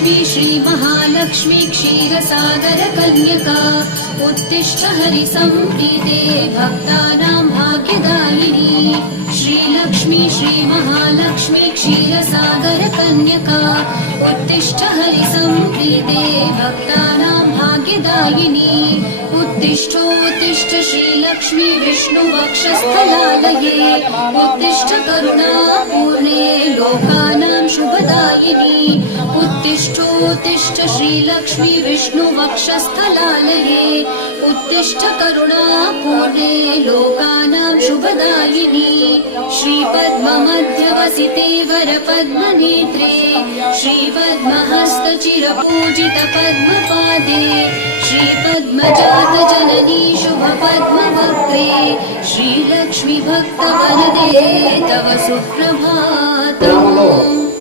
श्रीलक्ष्मी श्रीमहालक्ष्मी क्षीरसागरकन्यका उत्तिष्ठ हरिसम्प्रीते भक्तानां भाग्यदायिनी श्रीलक्ष्मी श्रीमहालक्ष्मी क्षीरसागरकन्यका उत्तिष्ठ हरिसम्प्रीते भक्तानां भाग्यदायिनी उत्तिष्ठोत्तिष्ठ श्रीलक्ष्मी विष्णुवक्षस्थलालये उत्तिष्ठ करुणापूर्णे लोकानां शुभदायिनी उत्तिष्ठोत्तिष्ठ श्रीलक्ष्मी विष्णुवक्षस्थलालये उत्तिष्ठ करुणापूर्णे लोकानां शुभदायिनी श्रीपद्ममध्यवसिते वरपद्मनेत्रे श्रीपद्महस्तचिरपूजितपद्मपादे श्रीपद्मजातजननी शुभपद्मवक्त्रे श्रीलक्ष्मी भक्तवरदे तव सुप्रभातम्।